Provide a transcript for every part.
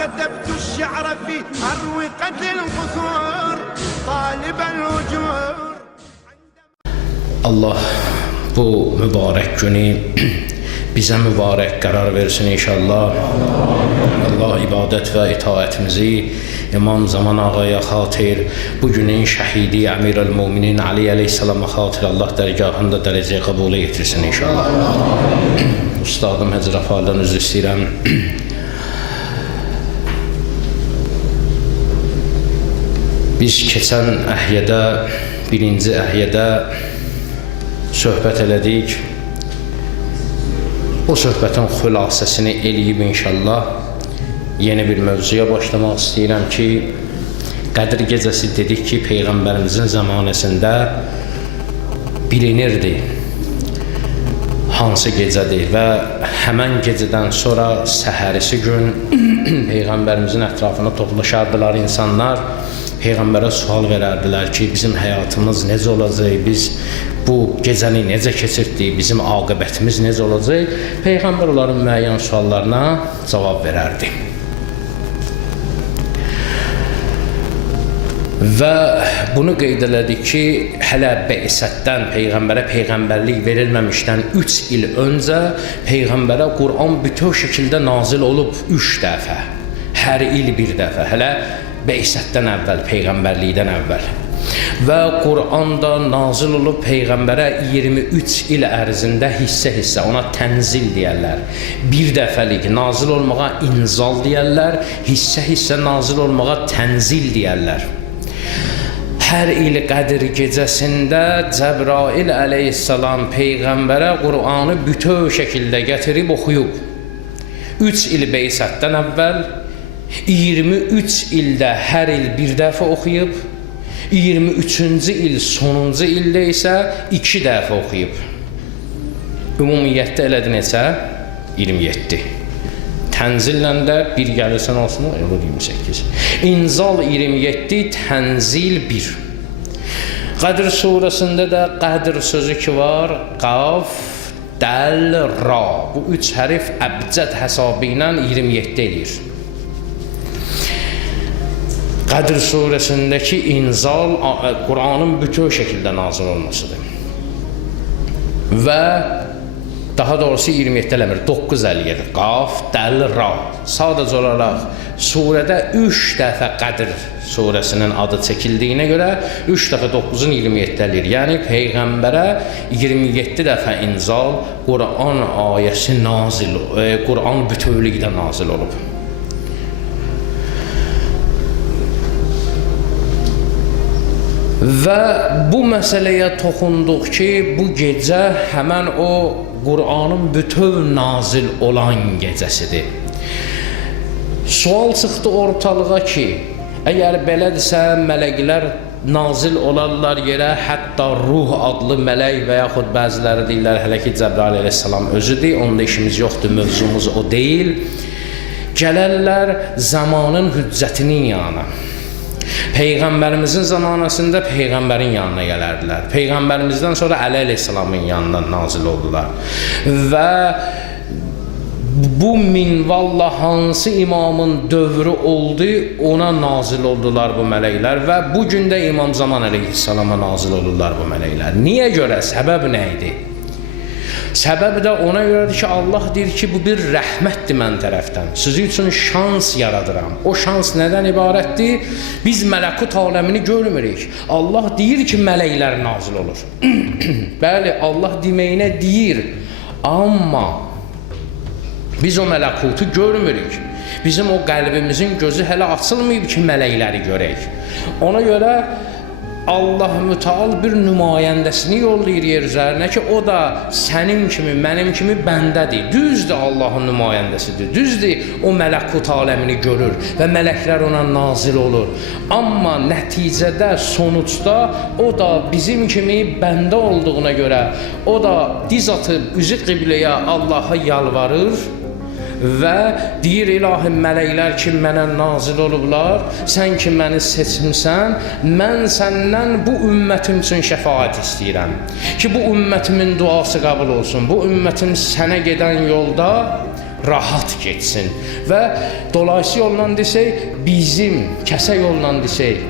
كتبت الشعر في أروقة القصور طالب الأجور. Allah bu mübarək günü bizə mübarək qərar versin inşallah. Allah ibadət və itaətimizi İmam Zaman Ağaya xatir, bu günün şəhidi Əmir-el-Müminin Ali əleyhissalama xatir Allah dərgahında dərəcəyə qəbul etirsin inşallah. Ustadım Həcr Əfəlidən üzr istəyirəm. Biz keçən əhyədə, birinci əhyədə söhbət elədik. O söhbətin xülasəsini eləyib inşallah yeni bir mövzuya başlamaq istəyirəm ki, Qədir gecəsi dedik ki, Peyğəmbərimizin zamanəsində bilinirdi hansı gecədir və həmən gecədən sonra səhərisi gün Peyğəmbərimizin ətrafına toplaşardılar insanlar. Peyğəmbərə sual verərdilər ki, bizim həyatımız necə olacaq, biz bu gecəni necə keçirdik, bizim aqibətimiz necə olacaq? Peyğəmbər onların müəyyən suallarına cavab verərdi. Və bunu qeyd elədik ki, hələ Bəisətdən, Peyğəmbərə Peyğəmbərlik verilməmişdən 3 il öncə Peyğəmbərə Quran bütöv şəkildə nazil olub 3 dəfə. Hər il bir dəfə, hələ Bəisətdən əvvəl, Peyğəmbərlikdən əvvəl. Və Quranda nazil olub Peyğəmbərə 23 il ərzində hissə-hissə, ona tənzil deyərlər. Bir dəfəlik nazil olmağa inzal deyərlər, hissə-hissə nazil olmağa tənzil deyərlər. Hər il Qədir gecəsində Cəbrail əleyhissalam Peyğəmbərə Qur'anı bütöv şəkildə gətirib oxuyub. 3 il Bəisətdən əvvəl, 23 ildə hər il bir dəfə oxuyub, 23-cü il sonuncu ildə isə 2 dəfə oxuyub. Ümumiyyətdə elədi neçə? 27. Tənzillə də bir gəlirsən olsun, 28. İnzal 27, tənzil 1. Qədir surəsində də Qədir sözü ki var, qaf, dəl, ra. Bu 3 hərif əbcəd hesabı ilə 27 edir. Qədir surəsindəki inzal Qur'anın bütöv şəkildə nazil olmasıdır. Və daha doğrusu 27 eləmir, 9 eləyir. Qaf, dəl, ra. Sadəcə olaraq surədə 3 dəfə Qədir surəsinin adı çəkildiyinə görə 3 dəfə 9-un 27 eləyir. Yəni Peyğəmbərə 27 dəfə inzal Qur'an ayəsi nazil, Qur'an bütövlükdə nazil olub. Və bu məsələyə toxunduq ki, bu gecə həmən o Qur'anın bütöv nazil olan gecəsidir. Sual çıxdı ortalığa ki, əgər belədirsə, mələklər nazil olarlar yerə, hətta ruh adlı mələk və yaxud bəziləri deyirlər, hələ ki Cəbrail əleyhissalam özüdür, onda işimiz yoxdur, mövzumuz o deyil. Gələrlər zamanın hüccətinin yanına. Peyğəmbərimizin zamanəsində Peyğəmbərin yanına gələrdilər. Peyğəmbərimizdən sonra Əli əleyhissalamın yanına nazil oldular. Və bu minvalla hansı imamın dövrü oldu, ona nazil oldular bu mələklər və bu gün də İmam Zaman əleyhissalama nazil oldular bu mələklər. Niyə görə? Səbəb nə idi? Səbəb də ona görədir ki, Allah deyir ki, bu bir rəhmətdir mən tərəfdən. Sizin üçün şans yaradıram. O şans nədən ibarətdir? Biz mələkut aləmini görmürük. Allah deyir ki, mələklər nazil olur. Bəli, Allah deməyinə deyir. Amma biz o mələkutu görmürük. Bizim o qəlbimizin gözü hələ açılmayıb ki, mələkləri görək. Ona görə Allah mütəal bir nümayəndəsini yollayır yer üzərinə ki, o da sənin kimi, mənim kimi bəndədir. Düzdür, Allahın nümayəndəsidir. Düzdür, o mələkut aləmini görür və mələklər ona nazil olur. Amma nəticədə, sonuçda o da bizim kimi bəndə olduğuna görə o da diz atıb üzü qibləyə Allaha yalvarır və deyir, ilahi mələklər ki, mənə nazil olublar, sən ki, məni seçmişsən, mən səndən bu ümmətim üçün şəfaət istəyirəm ki, bu ümmətimin duası qəbul olsun, bu ümmətim sənə gedən yolda rahat getsin. Və dolayısı yolla desək, kəsə yolla desək,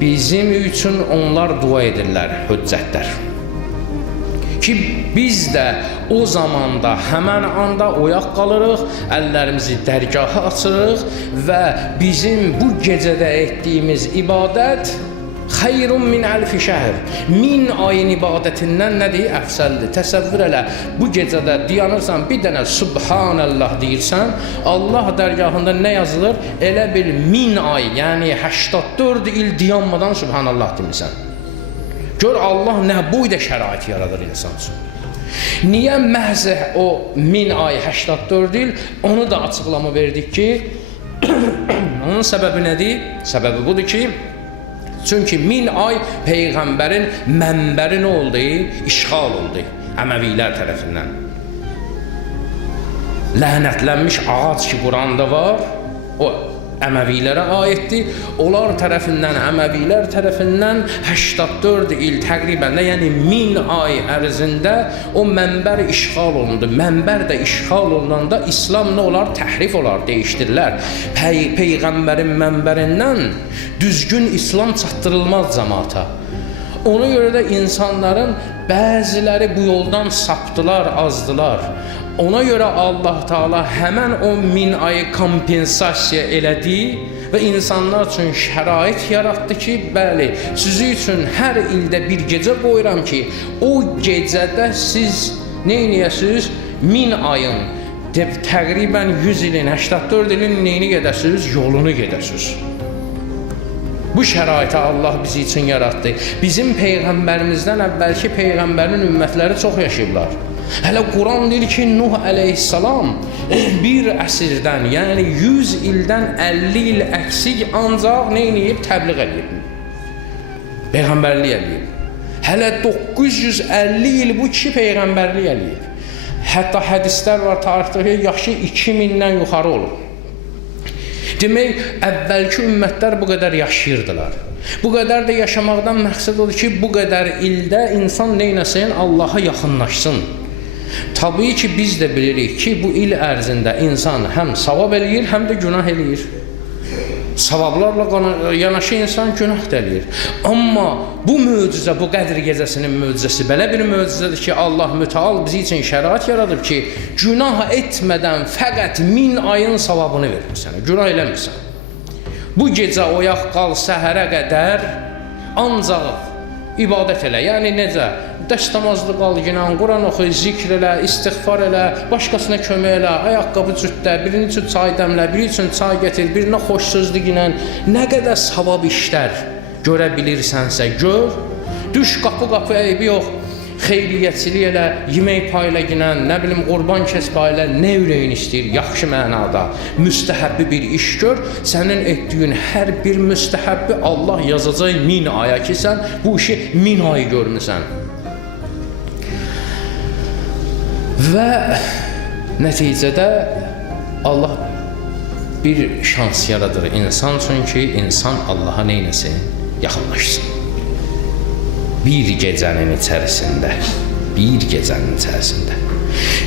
bizim üçün onlar dua edirlər, hüccətlər. Ki biz də o zamanda, həmən anda oyaq qalırıq, əllərimizi dərgaha açırıq və bizim bu gecədə etdiyimiz ibadət xeyrun min əlfi şəhr. 1000 ayın ibadətindən nədir? Əfsəldir. Təsəvvür elə, bu gecədə dayanırsan, bir dənə Subhanallah deyirsən, Allah dərgahında nə yazılır? Elə bil 1000 ay, yəni 84 il dayanmadan Subhanallah demirsən. Gör Allah nə boyda şərait yaradır insan üçün. Niyə məhz o 1000 ay 84 il? Onu da açıqlama verdik ki, onun səbəbi nədir? Səbəbi budur ki, çünki 1000 ay Peyğəmbərin mənbəri nə oldu? İşğal oldu Əməvilər tərəfindən. Lənətlənmiş ağac ki, Quranda var, o Əməvilərə aiddir. Onlar tərəfindən, Əməvilər tərəfindən 84 il təqribən, yəni 1000 ay ərzində o mənbər işğal olundu. Mənbər də işğal olunanda İslam nə olar? Təhrif olar, dəyişdirilər. Peyğəmbərin mənbərindən düzgün İslam çatdırılmaz cəmaata. Ona görə də insanların bəziləri bu yoldan sapdılar, azdılar. Ona görə Allah Taala həmən o 1000 ayı kompensasiya elədi və insanlar üçün şərait yaratdı ki, bəli, sizin üçün hər ildə bir gecə qoyuram ki, o gecədə siz nə edəsiniz? 1000 ayın təqribən 100 ilin, 84 ilin neyini gedəsiniz? Yolunu gedəsiniz. Bu şəraiti Allah bizi üçün yaratdı. Bizim Peyğəmbərimizdən əvvəlki Peyğəmbərin ümmətləri çox yaşayıblar. Hələ Quran deyir ki, Nuh əleyhissalam bir əsrdən, yəni 100 ildən 50 il əksik ancaq nə edib? Təbliğ edib. Peyğəmbərlik edib. Hələ 950 il bu kişi Peyğəmbərlik edib. Hətta hədislər var, tarixdə yaşı 2000-dən yuxarı olur. Demək, əvvəlki ümmətlər bu qədər yaşayırdılar. Bu qədər də yaşamaqdan məqsəd odur ki, bu qədər ildə insan neynəsin? Allaha yaxınlaşsın. Tabii ki, biz də bilirik ki, bu il ərzində insan həm savab eləyir, həm də günah eləyir. Savablarla yanaşı insan günah da eləyir. Amma bu möcüzə, bu Qədr gecəsinin möcüzəsi belə bir möcüzədir ki, Allah Müteal bizi üçün şərait yaradıb ki, günah etmədən fəqət 1000 ayın savabını verir sənə, günah eləmirsən. Bu gecə oyaq qal səhərə qədər ancaq ibadət elə, yəni necə? Dəstəmazlı qal, ginən, Quran oxu, zikr elə, istiğfar elə, başqasına kömək elə, ayaqqabı cütdə, birini üçün çay dəmlə, biri üçün çay gətir, birinə xoş sözlü ginən, nə qədər savab işlər görə bilirsənsə gör, düş qapı eybi yox, xeyriyyəçilik elə, yemək payla ginən, nə bilim, qurban kəs payla, nə ürəyin istəyir, yaxşı mənada, müstəhəbbi bir iş gör, sənin etdiyin hər bir müstəhəbbi Allah yazacaq 1000 aya ki, sən bu işi 1000 ayı görmüsən. Və nəticədə Allah bir şans yaradır insan üçün ki, insan Allaha neynəsin? Yaxınlaşsın. Bir gecənin içərisində,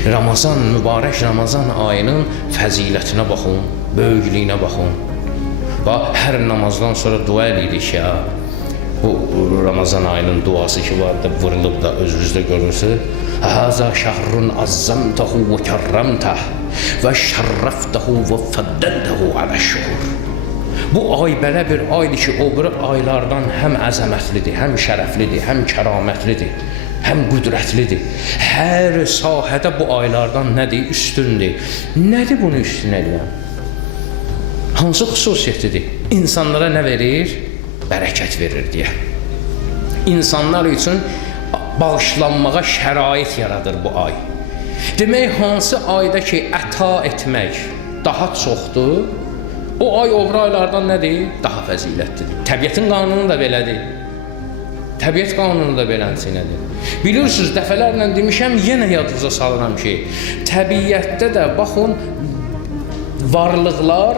Ramazan, mübarək Ramazan ayının fəzilətinə baxın, böyüklüyünə baxın. Bax, hər namazdan sonra dua edirik ya, bu Ramazan ayının duası ki var da, vurulub da özünüzdə görürsünüz. Həzə şəhrun azzamtəhu və kərrəmtəh və şərrəftəhu və fəddəltəhu aləşşuhur. Bu ay belə bir aydır ki, o biri aylardan həm əzəmətlidir, həm şərəflidir, həm kəramətlidir, həm qüdrətlidir. Hər sahədə bu aylardan nədir? Üstündür. Nədir bunu üstün edən? Hansı xüsusiyyətidir? İnsanlara nə verir? Bərəkət verir deyə. İnsanlar üçün bağışlanmağa şərait yaradır bu ay. Demək, hansı ayda ki, əta etmək daha çoxdur, o ay obra aylardan nədir? Daha fəzilətlidir. Təbiətin qanunu da belədir. Təbiət qanunu da belədir. Bilirsiniz, dəfələrlə demişəm, yenə yadınıza salıram ki, təbiətdə də baxın, varlıqlar,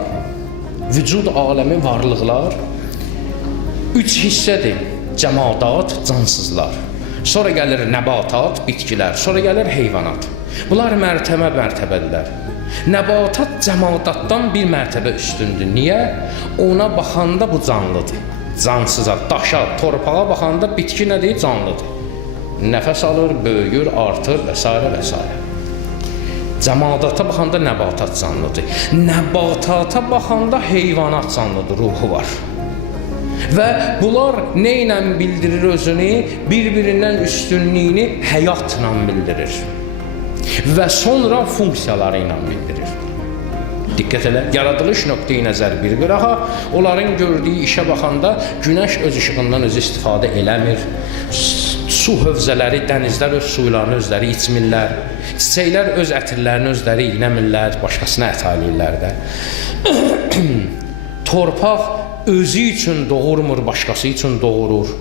vücud aləmi varlıqlar 3 hissədir. Cəmadat, cansızlar. Sonra gəlir nəbatat, bitkilər, sonra gəlir heyvanat. Bunlar mərtəbədirlər. Nəbatat cəmadatdan bir mərtəbə üstündür. Niyə? Ona baxanda bu canlıdır. Cansıza, daşa, torpağa baxanda bitki nədir? Canlıdır. Nəfəs alır, böyüyür, artır və s. və s. Cəmadata baxanda nəbatat canlıdır. Nəbatata baxanda heyvanat canlıdır, ruhu var. Və bunlar nə ilə bildirir özünü? Bir-birindən üstünlüyünü həyatla bildirir. Və sonra funksiyaları ilə bildirir. Diqqət elə, yaradılış nöqteyi nəzər bir qırağa, onların gördüyü işə baxanda günəş öz işığından özü istifadə eləmir. Su hövzələri, dənizlər öz suylarını özləri içmirlər. Çiçəklər öz ətirlərini özləri iynəmirlər, başqasına əta eləyirlər də. Torpaq özü üçün doğurmur, başqası üçün doğurur.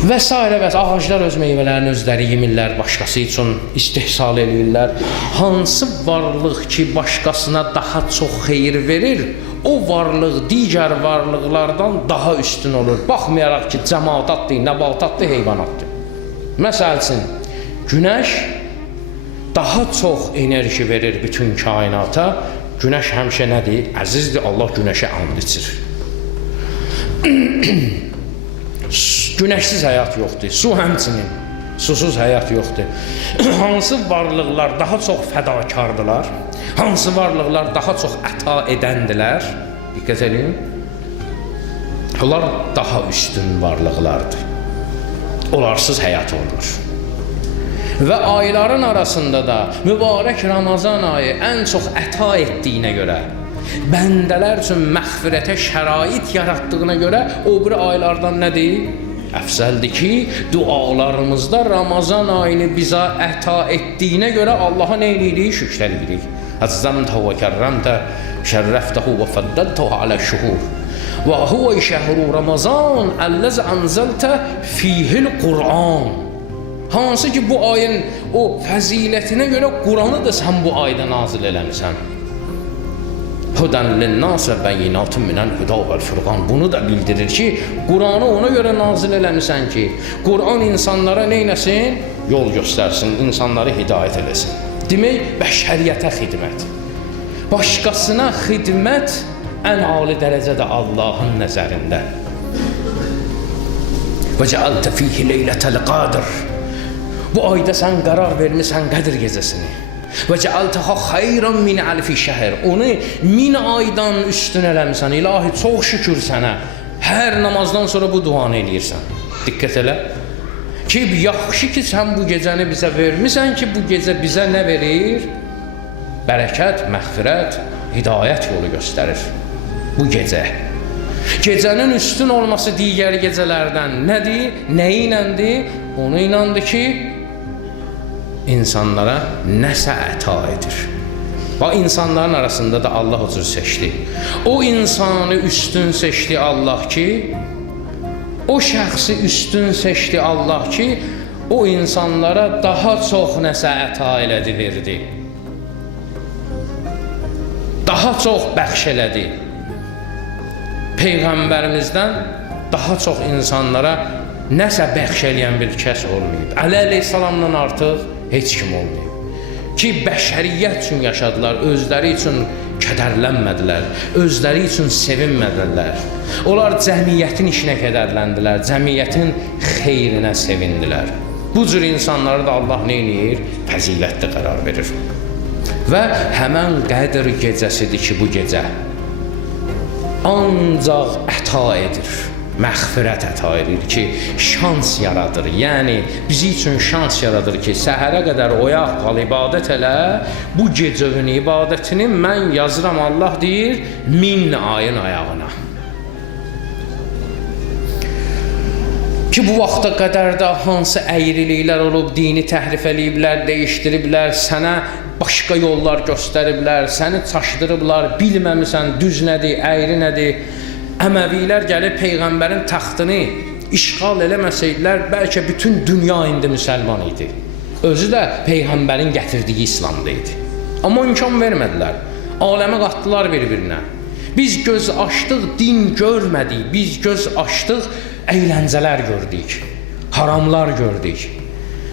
Və s. və ağaclar öz meyvələrini özləri yemirlər, başqası üçün istehsal edirlər. Hansı varlıq ki, başqasına daha çox xeyir verir, o varlıq digər varlıqlardan daha üstün olur. Baxmayaraq ki, cəmadatdır, nəbatatdır, heyvanatdır. Məsəl üçün, günəş daha çox enerji verir bütün kainata. Günəş həmişə nədir? Əzizdir, Allah günəşə and içir. Günəşsiz həyat yoxdur, su həmçinin, susuz həyat yoxdur. Hansı varlıqlar daha çox fədakardılar, hansı varlıqlar daha çox əta edəndilər, diqqət edin, onlar daha üstün varlıqlardır. Olarsız həyat olmur. Və ayların arasında da mübarək Ramazan ayı ən çox əta etdiyinə görə, bəndələr üçün məğfirətə şərait yaratdığına görə o biri aylardan nədir? Əfsəldir ki, dualarımızda Ramazan ayını bizə əta etdiyinə görə Allaha nə edirik? Şükr edirik. Əzzəmtəhu və kərrəmtə şərrəftəhu və fəddəltəhu alə şuhur. Və huvə şəhru Ramazan əlləz ənzəltə fihil Qur'an. Hansı ki, bu ayın o fəzilətinə görə Qur'anı da sən bu ayda nazil eləmisən. Hudən linnəsə bəyinatun minəl huda vəl furqan. Bunu da bildirir ki, Qur'anı ona görə nazil eləmisən ki, Qur'an insanlara neynəsin? Yol göstərsin, insanları hidayət eləsin. Demək, bəşəriyyətə xidmət. Başqasına xidmət ən ali dərəcədə Allahın nəzərində. Və cəaltə fihi leylətəl qadir. Bu ayda sən qərar vermisən Qədr gecəsini. Və cəaltəha xeyran min əlfi şəhər. Onu 1000 aydan üstün eləmisən. İlahi, çox şükür sənə. Hər namazdan sonra bu duanı eləyirsən. Diqqət elə. Ki, yaxşı ki, sən bu gecəni bizə vermisən ki, bu gecə bizə nə verir? Bərəkət, məğfirət, hidayət yolu göstərir. Bu gecə. Gecənin üstün olması digər gecələrdən nədir? Nə iləndir? Onu inandı ki, insanlara nəsə əta edir. Və insanların arasında da Allah o cür seçdi. O insanı üstün seçdi Allah ki, o şəxsi üstün seçdi Allah ki, o insanlara daha çox nəsə əta elədi, verdi. Daha çox bəxş elədi. Peyğəmbərimizdən daha çox insanlara nəsə bəxş eləyən bir kəs olmayıb. Əli əleyhissalamdan artıq heç kim olmayıb. Ki, bəşəriyyət üçün yaşadılar, özləri üçün kədərlənmədilər, özləri üçün sevinmədilər. Onlar cəmiyyətin işinə kədərləndilər, cəmiyyətin xeyrinə sevindilər. Bu cür insanları da Allah nə edir? Fəzilətli qərar verir. Və həmən Qədr gecəsidir ki, bu gecə ancaq əta edir. Məğfirət əta edir ki, şans yaradır. Yəni, bizi üçün şans yaradır ki, səhərə qədər oyaq qal, ibadət elə, bu gecənin ibadətini mən yazıram, Allah deyir, 1000 ayın ayağına. Ki, bu vaxta qədər də hansı əyriliklər olub, dini təhrif eləyiblər, dəyişdiriblər, sənə başqa yollar göstəriblər, səni çaşdırıblar, bilməmisən, düz nədir, əyri nədir. Əməvilər gəlib Peyğəmbərin taxtını işğal eləməsəydilər, bəlkə bütün dünya indi müsəlman idi. Özü də Peyğəmbərin gətirdiyi İslamda idi. Amma imkan vermədilər. Aləmə qatdılar bir-birinə. Biz göz açdıq, din görmədik. Biz göz açdıq, əyləncələr gördük. Haramlar gördük.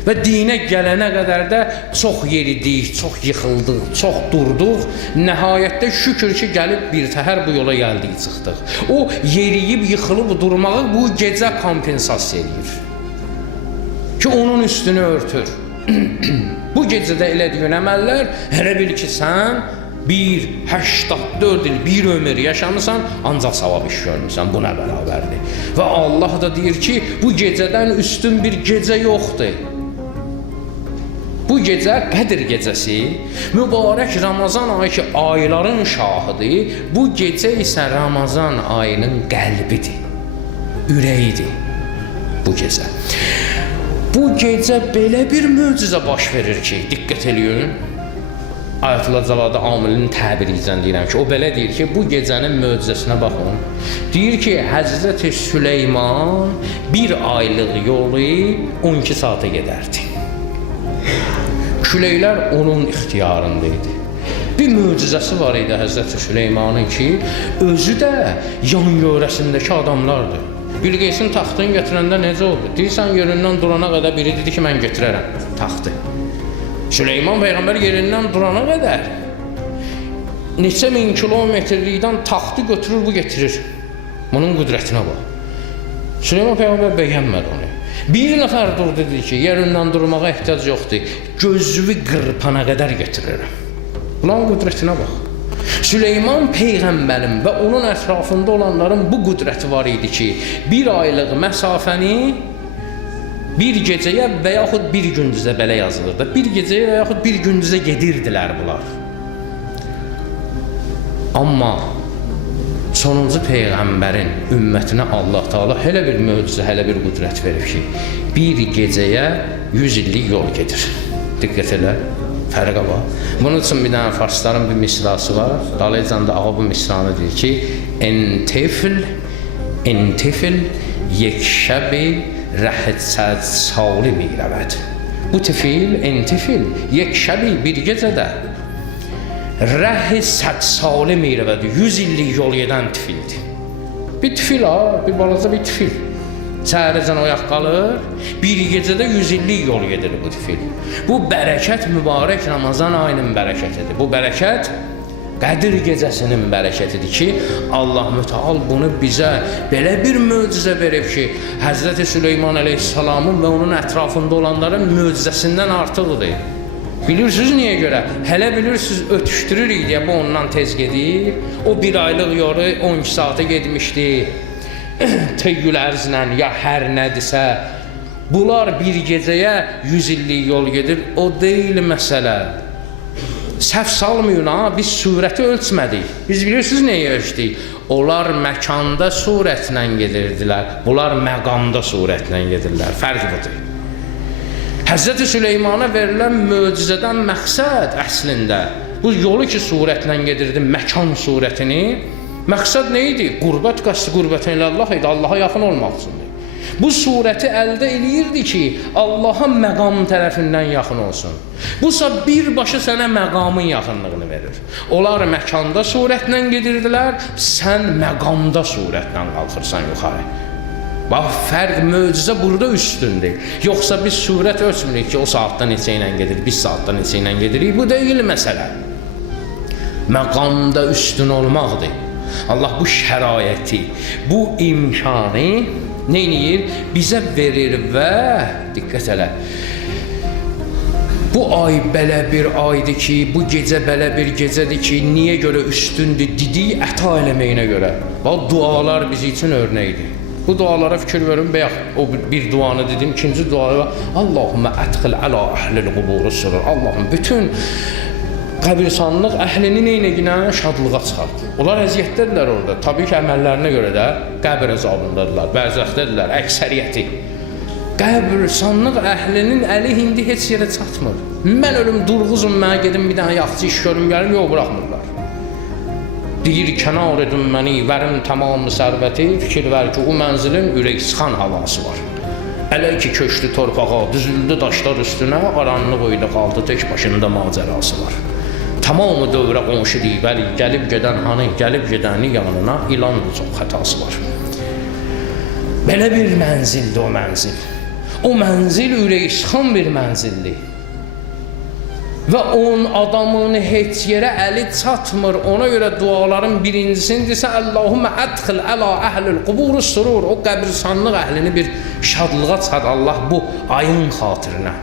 Və dinə gələnə qədər də çox yeridik, çox yıxıldıq, çox durduq. Nəhayətdə şükür ki, gəlib birtəhər bu yola gəldik, çıxdıq. O yeriyib, yıxılıb durmağı bu gecə kompensasiya edir. Ki, onun üstünü örtür. Bu gecədə elədiyin əməllər, elə bil ki, sən 84 il, bir ömür yaşamısan, ancaq savab iş görmüsən, buna bərabərdir. Və Allah da deyir ki, bu gecədən üstün bir gecə yoxdur. Bu gecə Qədr gecəsi, mübarək Ramazan ayı ki, ayların şahıdır, bu gecə isə Ramazan ayının qəlbidir, ürəyidir bu gecə. Bu gecə belə bir möcüzə baş verir ki, diqqət eləyin. Ayətullah Cəlali Amilinin təbiricən deyirəm ki, o belə deyir ki, bu gecənin möcüzəsinə baxın. Deyir ki, Həzrəti Süleyman bir aylıq yolu 12 saata gedərdi. Küləklər onun ixtiyarındaydı. Bir möcüzəsi var idi Həzrəti Süleymanın ki, özü də yan yörəsindəki adamlardır. Bilqeysin taxtını gətirəndə necə oldu? Deyirsən, yerindən durana qədər biri dedi ki, mən götürərəm taxtı. Süleyman Peyğəmbər yerindən durana qədər neçə min kilometrlikdən taxtı götürür, bu getirir. Bunun qüdrətinə bax. Süleyman Peyğəmbər bəyənmədi onu. Bir nəfər durdu, dedi ki, yerindən durmağa ehtiyac yoxdur, gözümü qırpana qədər getirirəm. Bunun qüdrətinə bax. Süleyman Peyğəmbərin və onun ətrafında olanların bu qüdrəti var idi ki, bir aylıq məsafəni bir gecəyə və yaxud bir gündüzə belə yazılırdı. Bir gecəyə və yaxud bir gündüzə gedirdilər bunlar. Amma sonuncu Peyğəmbərin ümmətinə Allah Teala hələ bir möcüzə, hələ bir qüdrət verir ki, bir gecəyə 100 illik yol gedir. Diqqət elə, fərqə var. Bunun üçün bir dənə farsların bir misrası var. Dalaycan da ağa bu misranı deyir ki, entifil yekşəbi rəhət salı mirəvəd. Bu tifil, entifil, yekşəbi bir gecədə rəhət salı mirəvəd, 100 illik yol gedən tifildir. Bir tifil ha, bir balaca bir tifil. Səhərəcən oyaq qalır, bir gecədə 100 illik yol gedir bu tifil. Bu bərəkət mübarək Ramazan ayının bərəkətidir. Bu bərəkət Qədir gecəsinin bərəkətidir ki, Allah Müteal bunu bizə belə bir möcüzə verib ki, Həzrəti Süleyman əleyhissalamın və onun ətrafında olanların möcüzəsindən artıqdır. Bilirsiniz niyə görə? Hələ bilirsiniz, ötüşdürürük deyə bu ondan tez gedir. O bir aylıq yolu 12 saata getmişdi. Teyyül ərzlə ya hər nədirsə, bunlar bir gecəyə 100 illik yol gedir. O deyil məsələ. Səhv salmayın ha, biz surəti ölçmədik. Biz bilirsiniz nəyə ölçdik? Onlar məkanda surətlə gedirdilər, bunlar məqamda surətlə gedirlər. Fərq budur. Həzrəti Süleymana verilən möcüzədən məqsəd əslində, bu yolu ki surətlə gedirdi, məkan surətini, məqsəd nə idi? Qurbət qəsdi qurbətən ilə Allah idi, Allaha yaxın olmaq üçündür. Bu surəti əldə eləyirdi ki, Allaha məqam tərəfindən yaxın olsun. Busa birbaşa sənə məqamın yaxınlığını verir. Onlar məkanda surətlə gedirdilər, sən məqamda surətlə qalxırsan yuxarı. Bax, fərq, möcüzə burada üstündür. Yoxsa biz surət ölçmürük ki, o saatda neçə ilə gedir, biz saatda neçə ilə gedirik. Bu deyil məsələ. Məqamda üstün olmaqdır. Allah bu şəraiti, bu imkanı nə edir? Bizə verir və diqqət elə. Bu ay belə bir aydır ki, bu gecə belə bir gecədir ki, niyə görə üstündür? Didik əta eləməyinə görə. Bax, dualar bizim üçün örnəkdir. Bu dualara fikir verin, bəyək o bir duanı dedim, ikinci duanı var. Allahümmə ətqil əla əhlil quburu sürür. Allahım, bütün qəbirsanlıq əhlini neynəginə şadlığa çıxar. Onlar əziyyətdədirlər orada. Tabii ki, əməllərinə görə də qəbir əzabındadırlar, bərzəxdədirlər, əksəriyyəti. Qəbirsanlıq əhlinin əli indi heç yerə çatmır. Mən ölüm, durğuzum, mənə gedim bir dənə yaxçı iş görüm, gəlim, yox, buraxmırlar. Deyir, kənar edin məni, verim tamamı sərvəti, fikir ver ki, o mənzilin ürək sıxan havası var. Ələ ki, köşdü torpağa, düzüldü daşlar üstünə, aranlıq oyda qaldı, tək başında macərası var. Tamamı dövrə qonşu deyib, bəli, gəlib gedən hanı, gəlib gedəni yanına ilandır, çox xətası var. Belə bir mənzildir o mənzil. O mənzil ürəksıxan bir mənzildir. Və onun adamını heç yerə əli çatmır. Ona görə duaların birincisini desə, Allahumma ədxil əla əhlil qubur surur. O qəbirstanlıq əhlini bir şadlığa çat Allah bu ayın xatirinə.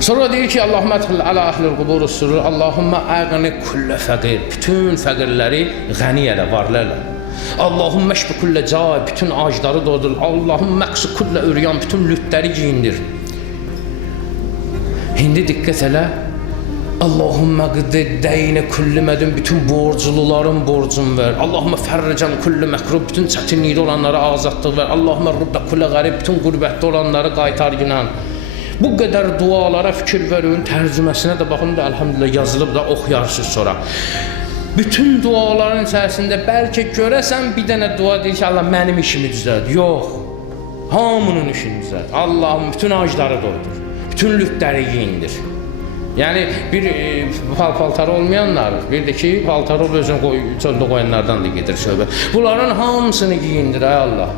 Sonra deyir ki, Allahumma ədxil əla əhlil qubur surur. Allahumma əqni kullə fəqir. Bütün fəqirləri ғəni elə, varlı elə. Allahumma şfi kullə cai. Bütün acları dodur. Allahumma məqsi kullə üryan. Bütün lütləri giyindir. İndi diqqət elə. Allahumma qıddi dəyinə kulli mədün. Bütün borcluların borcunu ver. Allahumma fərrican kulli məkrub. Bütün çətinlikdə olanlara azadlıq ver. Allahumma rudda kullə qərib. Bütün qürbətdə olanları qaytar günən. Bu qədər dualara fikir verin. Tərcüməsinə də baxın da elhamdülillah yazılıb da oxuyarsınız sonra. Bütün duaların içərisində bəlkə görəsən bir dənə dua deyir ki, Allah mənim işimi düzəlt. Yox. Hamının işini düzəlt. Allahım bütün acları doydur. Bütün lütləri giyindir. Yəni bir paltarı olmayanlar, bir də ki paltarı özünü çöldə qoyanlardan da gedir söhbət. Bunların hamısını giyindir ay Allah.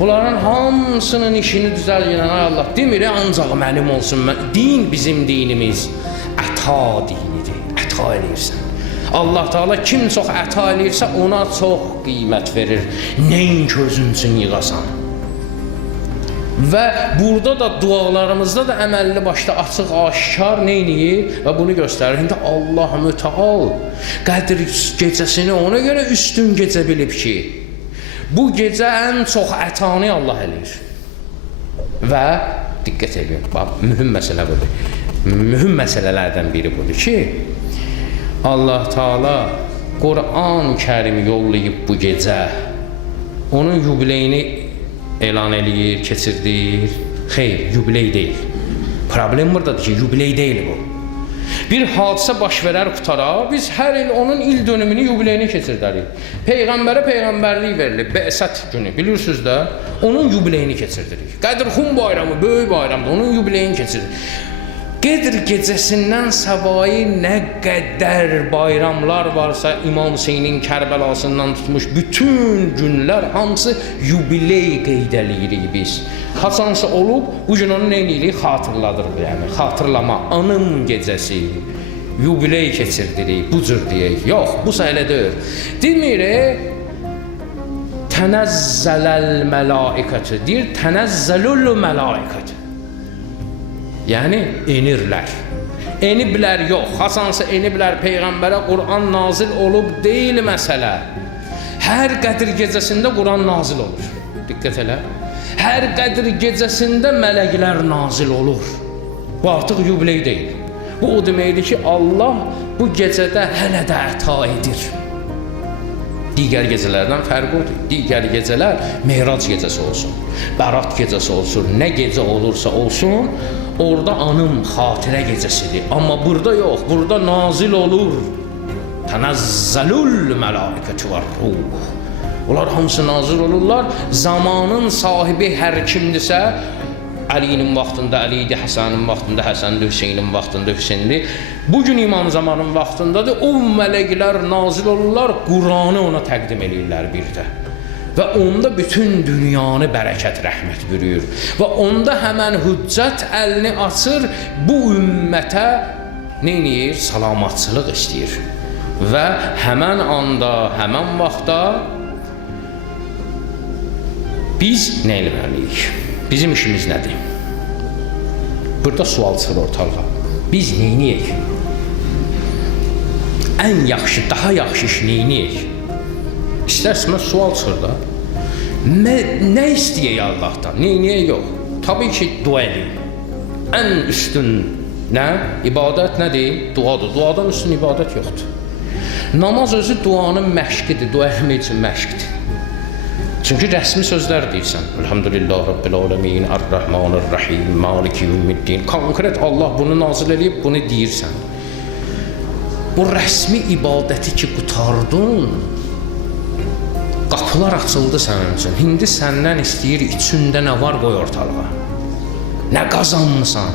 Bunların hamısının işini düzəlgən ay Allah. Demir ancaq mənim olsun. Din bizim dinimiz əta dinidir. Əta eləyirsən. Allah Teala kim çox əta eləyirsə ona çox qiymət verir. Nəinki özün üçün yığasan. Və burada da dualarımızda da əməlli başda açıq aşkar neyniyir və bunu göstərir. İndi Allah mütəal Qədr gecəsini ona görə üstün gecə bilib ki, bu gecə ən çox ətanı Allah eləyir. Və diqqət edin, mühüm məsələ budur. Mühüm məsələlərdən biri budur ki, Allah Teala Quran-Kərim yollayıb bu gecə onun yubileyini elan eləyir, keçirdir. Xeyr, yubiley deyil. Problem buradadır ki, yubiley deyil bu. Bir hadisə baş verər qutarar, biz hər il onun il dönümünü, yubileyini keçirdərik. Peyğəmbərə peyğəmbərlik verilir, Bəsət günü, bilirsiniz də, onun yubileyini keçirdirik. Qədirxum bayramı, böyük bayramdır, onun yubileyini keçirdirik. Qədr gecəsindən savayı nə qədər bayramlar varsa, İmam Hüseynin Kərbəlasından tutmuş bütün günlər hamısı yubiley qeyd eləyirik biz. Haçansa olub, bu gün onu nə eləyirik? Xatırladırıq, yəni xatırlama, anım gecəsi, yubiley keçirdirik, bu cür deyək. Yox, bu elə deyil. Demirik, tənəzzələl mələikətü, deyir, tənəzzəlül mələikətü. Yəni, enirlər. Eniblər yox, haçansa eniblər Peyğəmbərə Quran nazil olub deyil məsələ. Hər Qədr gecəsində Quran nazil olur. Diqqət elə. Hər Qədr gecəsində mələklər nazil olur. Bu artıq yubiley deyil. Bu o deməkdir ki, Allah bu gecədə hələ də əta edir. Digər gecələrdən fərqi odur. Digər gecələr Meyrac gecəsi olsun, Bərat gecəsi olsun, nə gecə olursa olsun, orada anım xatirə gecəsidir. Amma burada yox, burada nazil olur. Tənəzzəlül mələikətü və ruh. Onlar hamısı nazil olurlar. Zamanın sahibi hər kimdirsə, Əlinin vaxtında Əlidir, Həsənin vaxtında Həsəndir, Hüseynin vaxtında Hüseyndir. Bugün İmam Zamanın vaxtındadır. O mələklər nazil olurlar, Quranı ona təqdim edirlər bir də. Və onda bütün dünyanı bərəkət, rəhmət bürüyür. Və onda həmən hüccət əlini açır, bu ümmətə neyniyir? Salamatçılıq istəyir. Və həmən anda, həmən vaxtda biz nə eləməliyik? Bizim işimiz nədir? Burada sual çıxır ortalığa. Biz neyniyik? Ən yaxşı, daha yaxşı iş neyniyik? İstərsiniz sual çıxır da. Nə istəyək Allahdan? Neyniyək yox? Tabii ki, dua edin. Ən üstün nə? İbadət nədir? Duadır. Duadan üstün ibadət yoxdur. Namaz özü duanın məşqidir. Dua etmək üçün məşqdir. Çünki rəsmi sözlər deyirsən. Elhamdülillah Rabbil aləmin, Ar-Rahmanir-Rahim, Maliki yevmiddin. Konkret Allah bunu nazil edib, bunu deyirsən. Bu rəsmi ibadəti ki qutardın, qapılar açıldı sənin üçün. İndi səndən istəyir, içində nə var qoy ortalığa. Nə qazanmısan?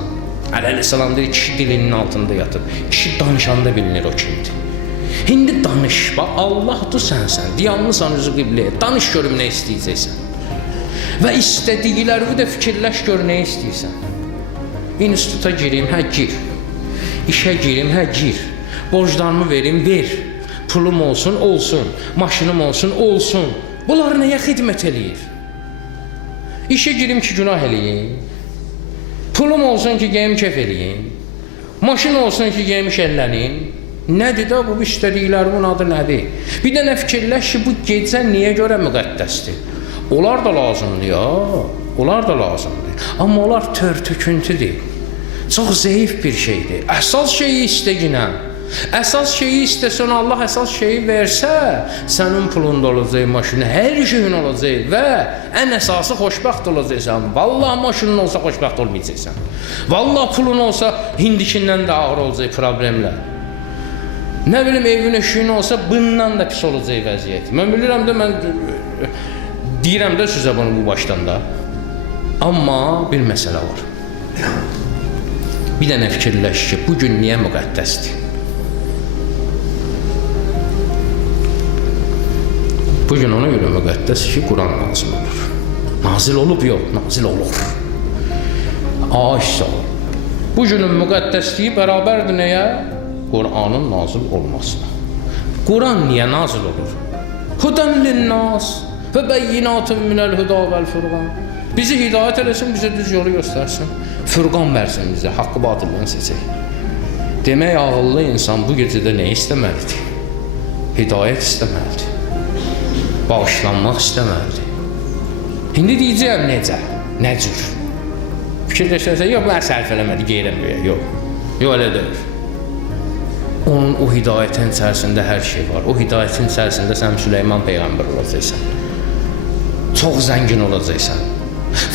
Əleyhissalam deyir, kişi dilinin altında yatıb. Kişi danışanda bilinir o kimdir. İndi danış, bax Allahdır sənsən, diyanlısan üzü qibləyə, danış görüm nə istəyəcəksən. Və istədiklərini də fikirləş gör nə istəyirsən. İnstituta girim, hə gir. İşə girim, hə gir. Borclarımı verim, ver. Pulum olsun, olsun. Maşınım olsun, olsun. Bunlar nəyə xidmət eləyir? İşə girim ki, günah eləyim. Pulum olsun ki, geyim kef eləyim. Maşın olsun ki, geyim şəllənim. Nədir də bu istədiklərimin adı nədir? Bir də nə fikirləş ki, bu gecə niyə görə müqəddəsdir? Onlar da lazımdır ya. Onlar da lazımdır. Amma onlar tör-töküntüdür. Çox zəif bir şeydir. Əsas şeyi istəyinə. Əsas şeyi istəsən, Allah əsas şeyi versə, sənin pulunda olacaq, maşını, hər şeyin olacaq və ən əsası xoşbəxt olacaqsan. Vallahi maşının olsa xoşbəxt olmayacaqsan. Vallahi pulun olsa hindikindən də ağır olacaq problemlər. Nə bilim, evin eşiyin olsa bundan da pis olacaq vəziyyət. Mən bilirəm də, mən deyirəm də sizə bunu bu başdan da. Amma bir məsələ var. Bir dənə fikirləş ki, bugün niyə müqəddəsdir? Bugün ona görə müqəddəs ki, Quran nazil olur. Nazil olub yox, nazil olur. Aşağı. Bugünün müqəddəsliyi bərabərdir nəyə? Quranın nazil olmasına. Quran niyə nazil olur? Hudən linnas və bəyyinatun minəl huda vəl furqan. Bizi hidayət eləsin, bizə düz yolu göstərsin. Furqan versin bizə, haqqı batıldan seçək. Demək, ağıllı insan bu gecədə nə istəməlidir? Hidayət istəməlidir. Bağışlanmaq istəməlidir. İndi deyəcəyəm necə? Nə cür? Fikirləşərsə, yox, mən sərf eləmədi, qeyrəm göyə, yox. Yox, elə deyil. Onun o hidayətin içərisində hər şey var. O hidayətin içərisində sən Süleyman Peyğəmbər olacaqsan. Çox zəngin olacaqsan.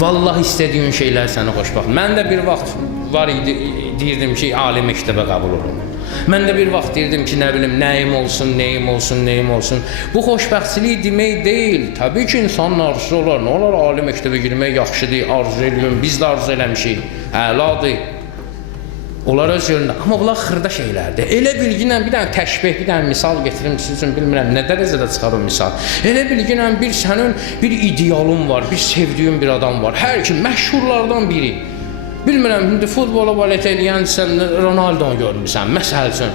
Vallahi istədiyin şeylər səni xoşbəxt. Mən də bir vaxt var idi, deyirdim ki, ali məktəbə qəbul olun. Mən də bir vaxt deyirdim ki, nə bilim, nəyim olsun, nəyim olsun, nəyim olsun. Bu xoşbəxtçilik demək deyil. Təbii ki, insanın arzusu olar. Nə olar, ali məktəbə girmək yaxşıdır, arzu ediyorum. Biz də arzu eləmişik. Əladır. Onlar öz yolunda. Amma bunlar xırda şeylərdir. Elə bilginlə bir dənə təşbih, bir dənə misal getirim siz üçün, bilmirəm nə dərəcədə çıxar o misal. Elə bilginlə bir sənin bir idealın var, bir sevdiyin bir adam var. Hər kim məşhurlardan biri. Bilmirəm, indi futbola valet eləyən sən Ronaldo'nu görmüsən, məsəl üçün.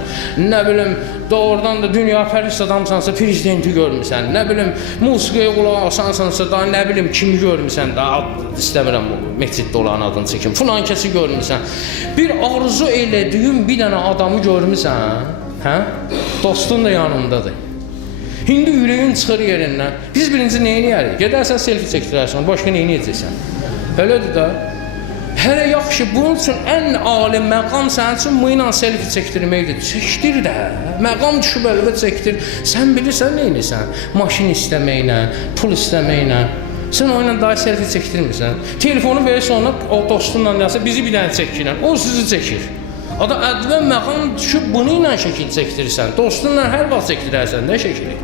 Nə bilim, doğrudan da dünya pərist adamsansa prezidenti görmüsən. Nə bilim, musiqiyə qulaq asansansa da nə bilim kimi görmüsən. Daha istəmirəm məsciddə olan adını çəkim. Filan kəsi görmüsən. Bir arzu elədiyin bir dənə adamı görmüsən, hə? Dostun da yanındadır. İndi ürəyin çıxır yerindən. Biz birinci nə edərik? Gedərsən selfie çəkdirərsən, başqa nə edəcəksən? Elədir də. Hələ yaxşı, bunun üçün ən ali məqam sənin üçün bu ilə selfie çəkdirməkdir. Çəkdir də, məqam düşüb əlbə çəkdir. Sən bilirsən nə edirsən? Maşın istəməklə, pul istəməklə. Sən o ilə daha selfie çəkdirmirsən. Telefonu verirsən ona, o dostunla gəlsə, bizi bir dənə çəkirən, o sizi çəkir. Ada ədvə məqam düşüb bunu ilə şəkil çəkdirirsən. Dostunla hər vaxt çəkdirərsən, nə şəkili?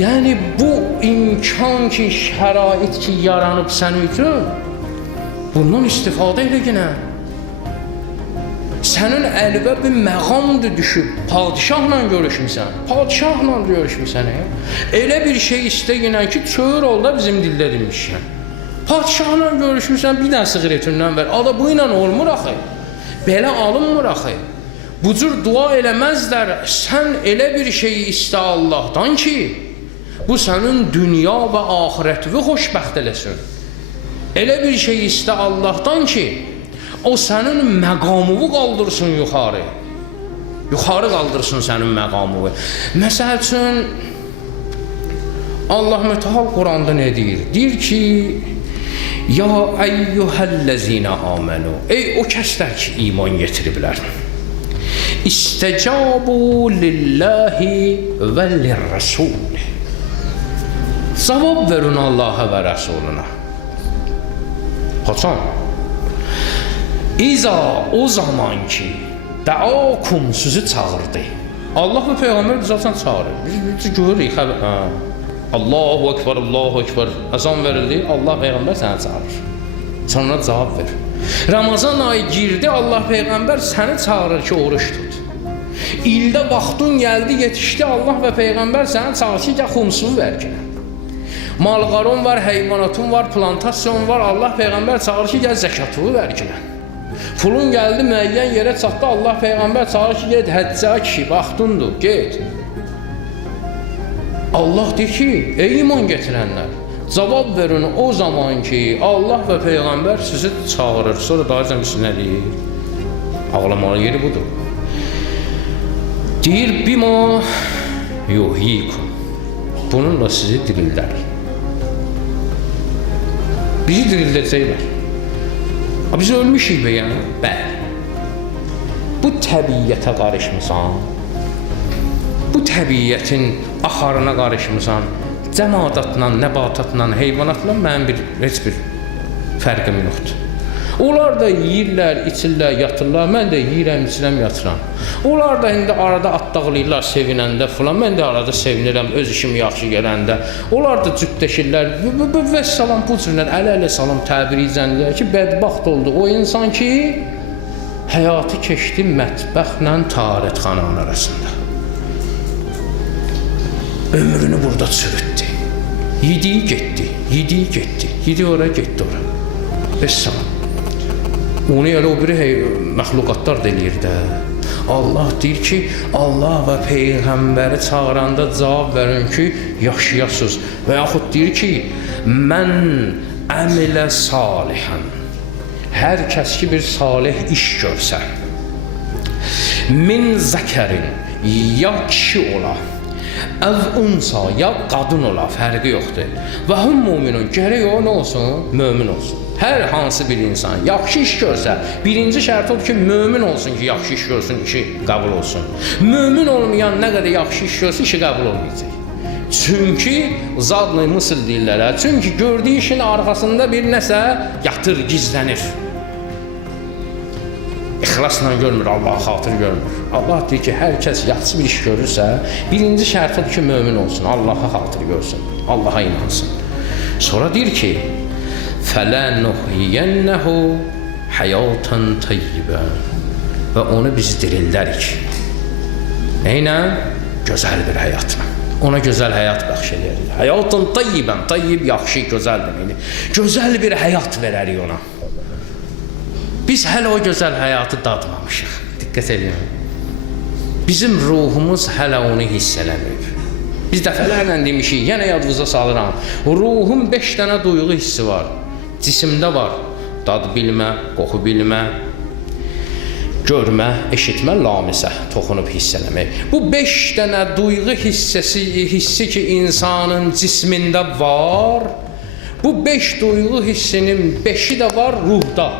Yəni, bu imkan ki, şərait ki, yaranıb sən üçün, bundan istifadə elə yenə. Sənin əlbə bir məqamdır düşüb, padişahla görüşmüsən. Padişahla görüşmüsən, elə bir şey istə yenə ki, çöğür ol da bizim dildə demişsən. Padişahla görüşmüsən, bir dənə siqaretindən ver. Ada bu ilə olmur axı. Belə alınmır axı. Bu cür dua eləməzlər. Sən elə bir şeyi istə Allahdan ki, bu sənin dünya və axirətini xoşbəxt eləsin. Elə bir şey istə Allahdan ki, o sənin məqamını qaldırsın yuxarı. Yuxarı qaldırsın sənin məqamını. Məsəl üçün, Allah Mütəhal Quranda nə deyir? Deyir ki, ya əyyuhəl-ləzinə amənu. Ey o kəslər ki, iman getiriblər. İstəcabu lillahi və lirrəsul. Cavab verin Allaha və Rəsuluna. Haçan? İza o zaman ki, dəakum sizi çağırdı. Allah və Peyğəmbər biz zaten çağırır. Biz görürük. Allahu Ekber, Allahu Ekber. Əzan verildi, Allah Peyğəmbər səni çağırır. Sonra cavab ver. Ramazan ayı girdi, Allah Peyğəmbər səni çağırır ki, oruç tut. İldə vaxtın gəldi, yetişdi, Allah və Peyğəmbər səni çağırır ki, xumsunu ver ki. Malqarın var, heyvanatın var, plantasyon var. Allah Peyğəmbər çağırır ki, gəl zəkatını vergilən. Pulun gəldi müəyyən yerə çatdı, Allah Peyğəmbər çağırır ki, get həccə kişi, vaxtındır, get. Allah deyir ki, ey iman getirənlər, cavab verin o zaman ki, Allah və Peyğəmbər sizi çağırır. Sonra daha cəmisi nə deyir? Ağlamalı yeri budur. Deyir, bima yuhikum. Bununla sizi dirildər. Bizi dirildəcəklər. Biz ölmüşük be yəni. Bəli. Bu təbiyyətə qarışmısan. Bu təbiyyətin axarına qarışmısan. Cəmadatla, nəbatatla, heyvanatla mənim heç bir fərqim yoxdur. Onlar da yeyirlər, içirlər, yatırlar. Mən də yeyirəm, içirəm, yatıram. Onlar da indi arada attaqlayırlar sevinəndə filan. Mən də arada sevinirəm öz işim yaxşı gələndə. Onlar da cübdəşirlər. Və salam bu cürlər ələ salam təbiricən deyər ki, bədbaxt oldu o insan ki, həyatı keçdi mətbəxlə tarixxananın arasında. Ömrünü burada çürütdü. Yediyi getdi, yediyi getdi. Yedi ora, getdi ora. Vəssalam. Onu elə o biri məxluqatlar da eləyir də. Allah deyir ki, Allah və Peyğəmbəri çağıranda cavab verin ki, yaşayasınız. Və yaxud deyir ki, mən əmilə salihən. Hər kəs ki, bir salih iş görsə, min zəkərin, ya kişi ola, əv unsa, ya qadın ola, fərqi yoxdur. Və hum müminun, gərək o nə olsun? Mömin olsun. Hər hansı bir insan yaxşı iş görsə, birinci şərt odur ki, mömin olsun ki, yaxşı iş görsün, işi qəbul olsun. Mömin olmayan nə qədər yaxşı iş görsün, işi qəbul olmayacaq. Çünki zadlı mısıl deyirlər, çünki gördüyü işin arxasında bir nəsə yatır, gizlənir. İxlasla görmür, Allah'a xatır görmür. Allah deyir ki, hər kəs yaxşı bir iş görürsə, birinci şərt odur ki, mömin olsun, Allah'a xatır görsün, Allah'a inansın. Sonra deyir ki, فَلَنُحْيَنَّهُ حَيَاتًا طَيِّبًا. Və onu biz dirildərik. Neynə? Gözəl bir həyatla. Ona gözəl həyat bəxş edərik. Həyatın tayyibən, tayyib yaxşı, gözəl deməkdir. Gözəl bir həyat verərik ona. Biz hələ o gözəl həyatı dadmamışıq. Diqqət edin. Bizim ruhumuz hələ onu hiss eləmir. Biz dəfələrlə demişik, yenə yadınıza salıram. Ruhun 5 dənə duyğu hissi var. Cisimdə var. Dad bilmə, qoxu bilmə, görmə, eşitmə, lamisə, toxunub hiss eləmək. Bu 5 dənə duyğu hissi ki, insanın cismində var. Bu 5 duyğu hissinin 5-i də var ruhda.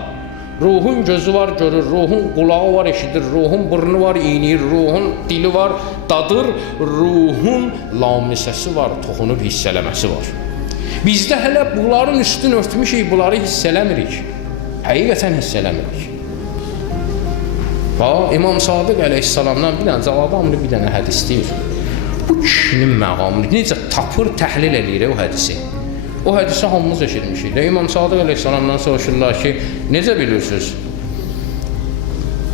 Ruhun gözü var, görür, ruhun qulağı var, eşidir, ruhun burnu var, iyniyir, ruhun dili var, dadır, ruhun lamisəsi var, toxunub hiss eləməsi var. Bizdə hələ bunların üstünü örtmüşük, bunları hiss eləmirik. Həqiqətən hiss eləmirik. İmam Sadiq əleyhissalamdan bir dənə cavabı amri bir dənə hədis deyir. Bu kişinin məqamını necə tapır, təhlil edir o hədisi. O hədisi hamımız eşitmişik. İmam Sadiq əleyhissalamdan soruşurlar ki, necə bilirsiniz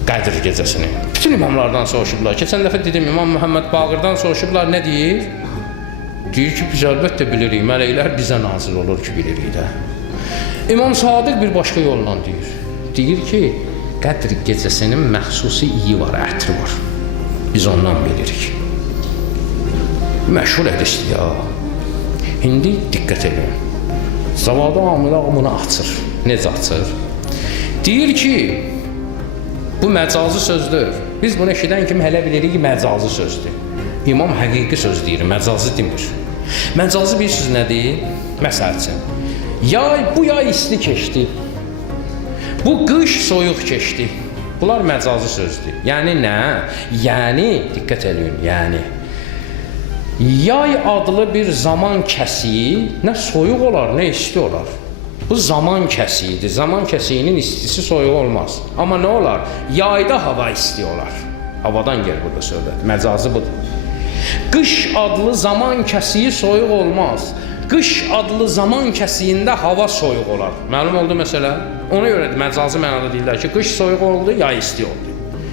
Qədr gecəsini? Bütün imamlardan soruşurlar. Keçən dəfə dedim, İmam Muhammed Baqırdan soruşurlar, nə deyir? Deyir ki, biz əlbəttə bilirik, mələklər bizə nazil olur ki, bilirik də. İmam Sadiq bir başqa yolla deyir. Deyir ki, Qədr gecəsinin məxsusi iyi var, ətri var. Biz ondan bilirik. Məşhur hədisdir ya. İndi diqqət edin. Zavad-ı Amilaq bunu açır. Necə açır? Deyir ki, bu məcazi sözdür. Biz bunu eşidən kimi hələ bilirik ki, məcazi sözdür. İmam həqiqi söz deyir, məcazi demir. Məcazi bir söz nədir? Məsəl üçün, bu yay isti keçdi. Bu qış soyuq keçdi. Bunlar məcazi sözdür. Yəni nə? Yəni, diqqət edin, yəni yay adlı bir zaman kəsiyi nə soyuq olar, nə isti olar. Bu zaman kəsiyidir. Zaman kəsiyinin istisi soyuq olmaz. Amma nə olar? Yayda hava isti olar. Havadan gəlir burada söhbət. Məcazi budur. Qış adlı zaman kəsiyi soyuq olmaz. Qış adlı zaman kəsiyində hava soyuq olar. Məlum oldu məsələ? Ona görə məcazi mənada deyirlər ki, qış soyuq oldu, yay isti oldu.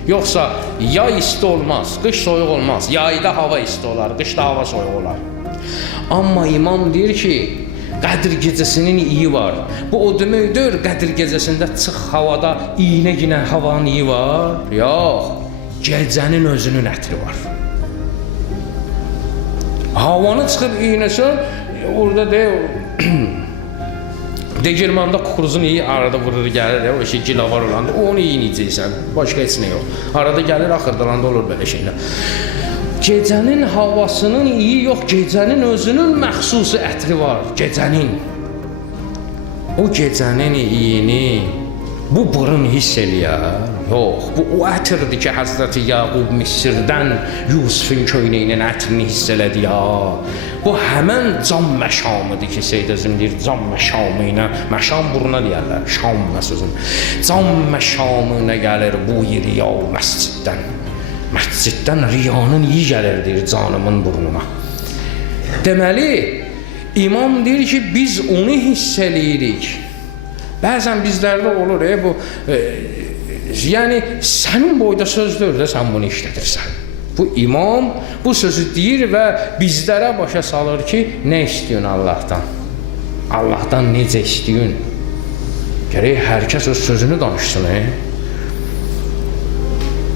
Yoxsa yay isti olmaz, qış soyuq olmaz. Yayda hava isti olar, qışda hava soyuq olar. Amma imam deyir ki, Qədir gecəsinin iyi var. Bu o deməkdir, Qədir gecəsində çıx havada iynə havanın iyi var. Yox, gecənin özünün ətri var. Havanı çıxıb iynəsən, orada Degirmanda kukuruzun iyi arada vurur gəlir, o şey gilavar olanda, onu yiyinəcəksən, başqa heç nə yox. Arada gəlir, axırdalanda olur belə şeylər. Gecənin havasının iyi yox, gecənin özünün məxsusi ətri var, gecənin. O gecənin iyini bu burun hiss eləyər. Yox, bu o ətirdir ki, Həzrəti Yaqub Misirdən Yusufun köynəyinin ətrini hiss elədi ya. Bu həmən can məşamıdır ki, Seyyid Əzim deyir, can məşamı ilə, məşam buruna deyərlər, şam məsələn. Can məşamına gəlir bu riya məsciddən. Məsciddən riyanın iyi gəlir deyir canımın burnuna. Deməli, imam deyir ki, biz onu hiss eləyirik. Bəzən bizlərdə olur, bu, yəni sənin boyda sözdür də sən bunu işlədirsən. Bu imam bu sözü deyir və bizlərə başa salır ki, nə istəyin Allahdan? Allahdan necə istəyin? Gərək hər kəs öz sözünü danışsın.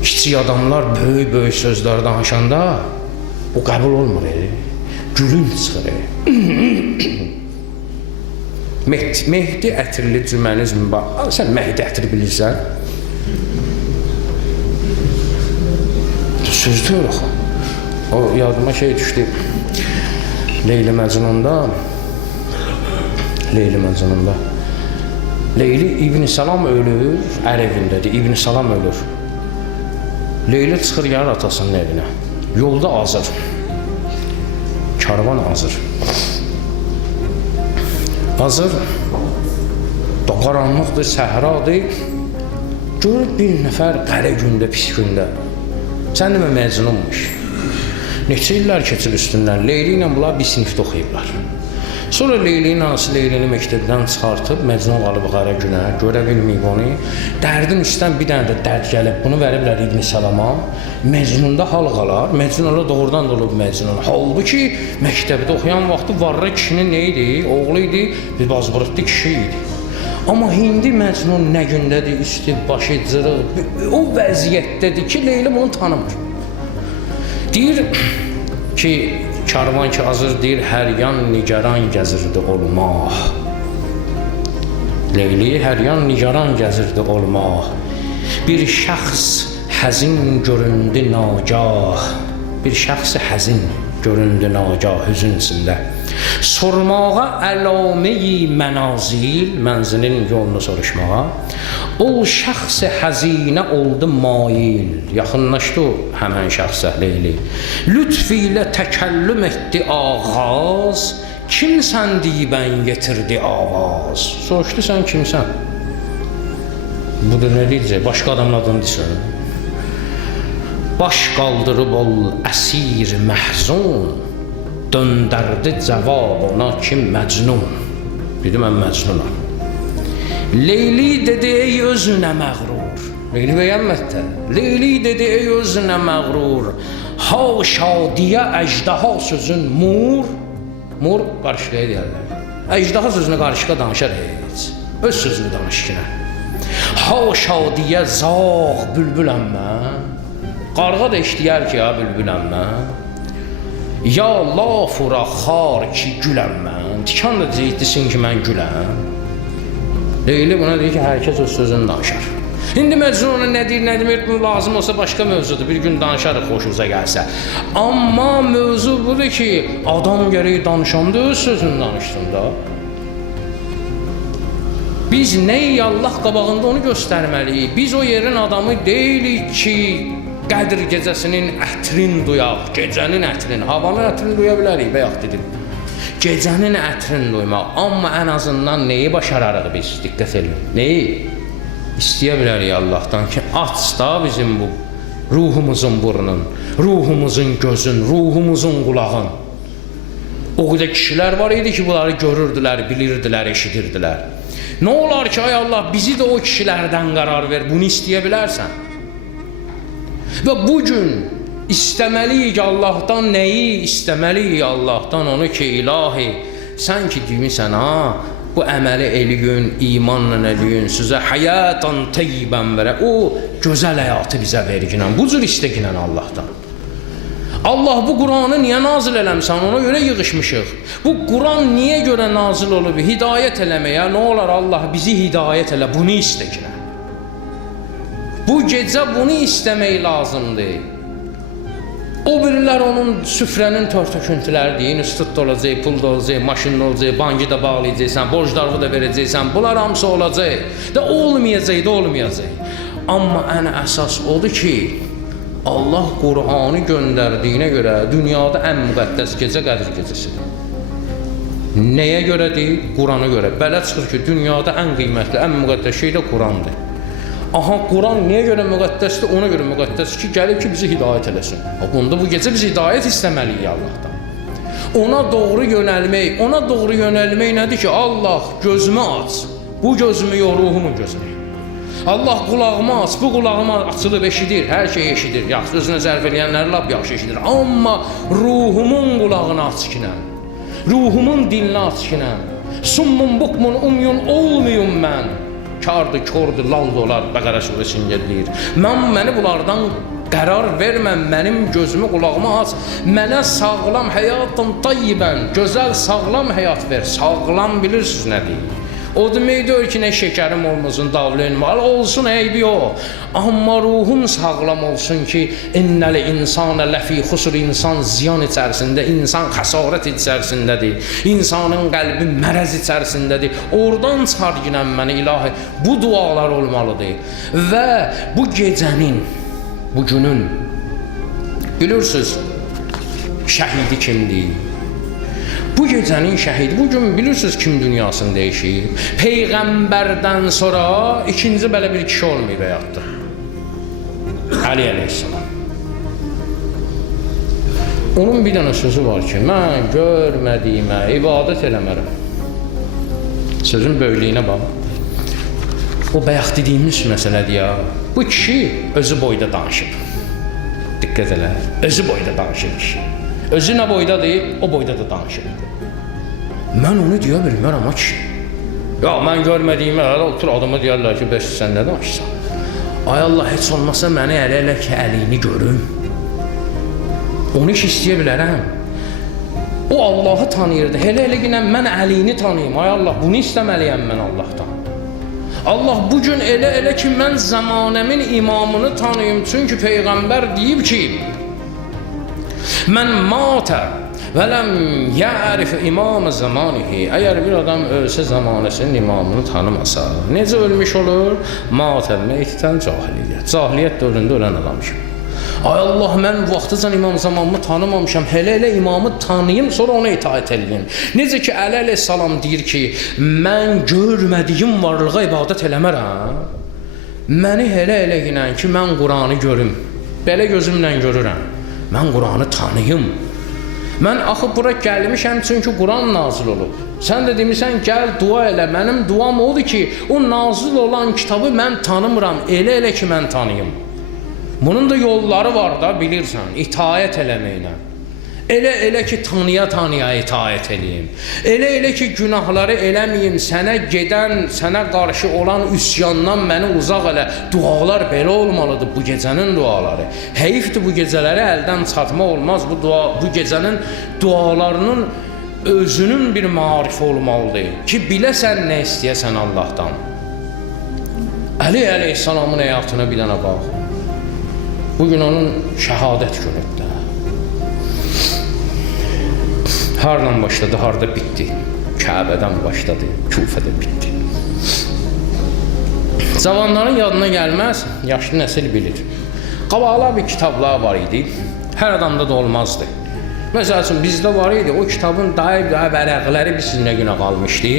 Kiçik adamlar böyük sözlər danışanda bu qəbul olmur. Gülün çıxır. Mehdi ətirli cüməniz mübarək. Sən Mehdi ətiri bilirsən? Sözdür yox. O yadıma şey düşdü. Leyli Məcnunda Leyli İbn Salam ölür, ər evindədir. İbn Salam ölür. Leyli çıxır gəlir atasının evinə. Yolda azır. Karvan azır. Azır. Qaranlıqdır, səhradır. Görür bir nəfər qərə gündə, pis gündə. Sən demə Məcnunmuş. Neçə illər keçir üstündən. Leyli ilə bunlar bir sinifdə oxuyublar. Sonra Leyli anası Leylini məktəbdən çıxartıb, Məcnun qalıb qara günə, görə bilməyib onu. Dərdin üstdən bir dənə də dərd gəlib, bunu veriblər İbn Salama. Məcnunda hal qalar, Məcnun elə doğrudan da olub Məcnun. Halbuki məktəbdə oxuyan vaxtı varra kişinin nə idi? Oğlu idi, bir bazbırıqlı kişi idi. Amma indi Məcnun nə gündədir, üstü, başı, cırıq, o vəziyyətdədir ki, Leyli bunu tanımır. Deyir ki, karvan ki azır deyir, hər yan nigaran gəzirdi olmaq. Leyli hər yan nigaran gəzirdi olmaq. Bir şəxs həzin göründü nagah. Bir şəxs həzin göründü nagah hüzün içində. Sormağa əlameyi mənazil, mənzilin yolunu soruşmağa. O şəxs həzinə oldu mail. Yaxınlaşdı həmən şəxsə Leyli. Lütf ilə təkəllüm etdi ağaz. Kimsən deyibən getirdi avaz. Soruşdu sən kimsən? Bu da nə deyəcək? Başqa adamın adını desin. Baş qaldırıb ol əsir məhzun. Döndərdi cavab ona ki Məcnun. Dedi mən Məcnunam. Leyli dedi ey özünə məğrur. Leyli bəyənmətdə. Leyli dedi ey özünə məğrur. Haşa diyə əjdaha sözün mur. Mur qarışqaya deyərlər. Əjdaha sözünü qarışqa danışar heç. Öz sözünü danışqına. Haşa diyə zağ bülbüləm mən. Qarğa da işləyər ki ya bülbüləm mən. Ya lafura xar ki güləm mən. Tikan da deyirdisin ki mən güləm. Leyli buna deyir ki, hər kəs öz sözünü danışar. İndi Məcnun ona nə deyir, nə demir, lazım olsa başqa mövzudur. Bir gün danışarıq xoşunuza gəlsə. Amma mövzu budur ki, adam gərək danışanda öz sözünü danışsın da. Biz nəyi Allah qabağında onu göstərməliyik. Biz o yerin adamı deyilik ki, Qədir gecəsinin ətrin duyaq, gecənin ətrin, havanın ətrini duya bilərik, bəyək dedim. Gecənin ətrini duymaq, amma ən azından neyi başararıq biz, diqqət edin. Neyi? İstəyə bilərik Allahdan ki, aç da bizim bu ruhumuzun burnun, ruhumuzun gözün, ruhumuzun qulağın. O qədər kişilər var idi ki, bunları görürdülər, bilirdilər, eşidirdilər. Nə olar ki, ay Allah, bizi də o kişilərdən qərar ver, bunu istəyə bilərsən. Və bugün İstəməliyik Allahdan nəyi? İstəməliyik Allahdan onu ki, ilahi, sən ki demirsən, ha, bu əməli eləyin, imanla eləyin, sizə həyatan təyyibən verə. O gözəl həyatı bizə verginən, bu cür istəginən Allahdan. Allah bu Qur'anı niyə nazil eləmişsən? Ona görə yığışmışıq. Bu Qur'an niyə görə nazil olub? Hidayət eləməyə. Nə olar Allah bizi hidayət elə, bunu istəginən. Bu gecə bunu istəmək lazımdır. O birilər onun süfrənin tör-töküntüləridir. İnstitutda olacaq, pulda olacaq, maşında olacaq, bankı da bağlayacaqsan, borclarını da verəcəksən. Bunlar hamısı olacaq. Da olmayacaq, da olmayacaq. Amma ən əsas odur ki, Allah Qur'anı göndərdiyinə görə dünyada ən müqəddəs gecə Qədir gecəsidir. Nəyə görədir? Qur'ana görə. Belə çıxır ki, dünyada ən qiymətli, ən müqəddəs şey də Qur'andır. Aha, Qur'an niyə görə müqəddəsdir? Ona görə müqəddəsdir ki, gəlib ki, bizi hidayət eləsin. Bunda bu gecə biz hidayət istəməliyik Allahdan. Ona doğru yönəlmək, nədir ki, Allah gözümü aç, bu gözümü yox, ruhumu gözümü. Allah qulağımı aç, bu qulağıma açılıb eşidir, hər şey eşidir. Yaxşı, özünə zərf eləyənləri lap yaxşı eşidir. Amma ruhumun qulağını aç kinən, ruhumun dilini aç kinən, summun, bukmun, umyun olmuyum mən. Kardır, kördür, lal dolar, Bəqərə surəsində deyir. Məni bunlardan qərar verməm, mənim gözümü, qulağımı aç, mənə sağlam həyatın tayyibən, gözəl sağlam həyat ver. Sağlam bilirsiniz nə deyir? O demək deyir ki, nə şəkərim olmasın, davlıyım var, olsun, eybi yox. Amma ruhum sağlam olsun ki, innəli insana ləfi xusur, insan ziyan içərisində, insan xəsarət içərisindədir, insanın qəlbi mərəz içərisindədir. Oradan çıxar ginən mənə ilahi, bu dualar olmalıdır. Və bu gecənin, bu günün, bilirsiniz, şəhidi kimdir? Bu gecənin şəhidi, bugün bilirsiniz kim dünyasını dəyişir? Peyğəmbərdən sonra ikinci belə bir kişi olmayıb həyatda. Əli əleyhissalam. Onun bir dənə sözü var ki, mən görmədiyimə ibadət eləmərəm. Sözün böylüyünə bax. O bayaq dediyimiz məsələdir ya. Bu kişi özü boyda danışıb. Diqqət elə, özü boyda danışıb kişi. Özü nə boydadır, o boyda da danışır. Mən onu deyə bilmərəm ki. Ya, mən görmədiyimə hələ otur adama deyərlər ki, bəs sən nə danışsan? Ay Allah, heç olmasa məni elə ki, əlini görüm. Onu iş istəyə bilərəm. O Allahı tanıyırdı. Elə ki, mən əlini tanıyım. Ay Allah, bunu istəməliyəm mən Allahdan. Allah bugün elə ki, mən zamanəmin imamını tanıyım. Çünki Peyğəmbər deyib ki, mən matə və ləm yərif imam zamanihi. Əgər bir adam ölsə zamanəsinin imamını tanımasa, necə ölmüş olur? Matə meytdən cahiliyyət. Cahiliyyət dövründə ölən adam kimi. Ay Allah, mən vaxtıcan imam zamanımı tanımamışam, elə imamı tanıyım, sonra ona itaət edeyim. Necə ki, Əli əleyhissalam deyir ki, mən görmədiyim varlığa ibadət eləmərəm. Məni elə ginən ki, mən Qur'anı görüm, belə gözümlə görürəm. Mən Qur'anı tanıyım. Mən axı bura gəlmişəm çünki Qur'an nazil olub. Sən də demirsən, gəl dua elə. Mənim duam odur ki, o nazil olan kitabı mən tanımıram, elə ki, mən tanıyım. Bunun da yolları var da, bilirsən, itaət eləməklə. Elə ki, tanıya itaət eləyim. Elə ki, günahları eləməyim, sənə gedən, sənə qarşı olan üsyandan məni uzaq elə. Dualar belə olmalıdır, bu gecənin duaları. Heyifdir, bu gecələri əldən çatma olmaz. Bu gecənin dualarının özünün bir marifi olmalıdır ki, biləsən nə istəyəsən Allahdan. Əli əleyhissalamın həyatına bir dənə bax. Bugün onun şəhadət günüdür. Hardan başladı, harda bitdi? Kəbədən başladı, Küfədə bitdi. Cavanların yadına gəlməz, yaşlı nəsil bilir. Qabaqlar bir kitablar var idi, hər adamda da olmazdı. Məsəl üçün, bizdə var idi, o kitabın daha vərəqləri bir sizinə günə qalmışdı.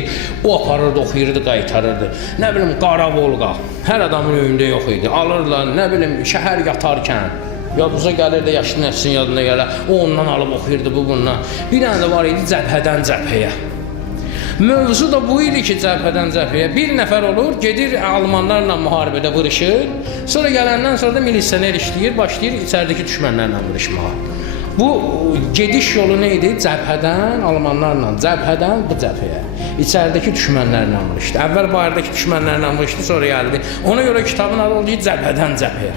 O aparırdı, oxuyurdu, qaytarırdı. Nə bilim, Qara Volqa, hər adamın öyündə yox idi. Alırlar, nə bilim, şəhər yatarkən. Yadınıza gəlir də yaşlı nəslin yadına gələr. O ondan alıb oxuyurdu, bu bundan. Bir dənə də var idi cəbhədən cəbhəyə. Mövzu da bu idi ki, cəbhədən cəbhəyə bir nəfər olur, gedir almanlarla müharibədə vuruşur, sonra gələndən sonra da milisioner işləyir, başlayır içəridəki düşmənlərlə vuruşmağa. Bu gediş yolu nə idi? Cəbhədən almanlarla, cəbhədən bu cəbhəyə, içəridəki düşmənlərlə vuruşdu. Əvvəl bayırdakı düşmənlərlə vuruşdu, sonra gəldi. Ona görə kitabın adı oldu ki, cəbhədən cəbhəyə.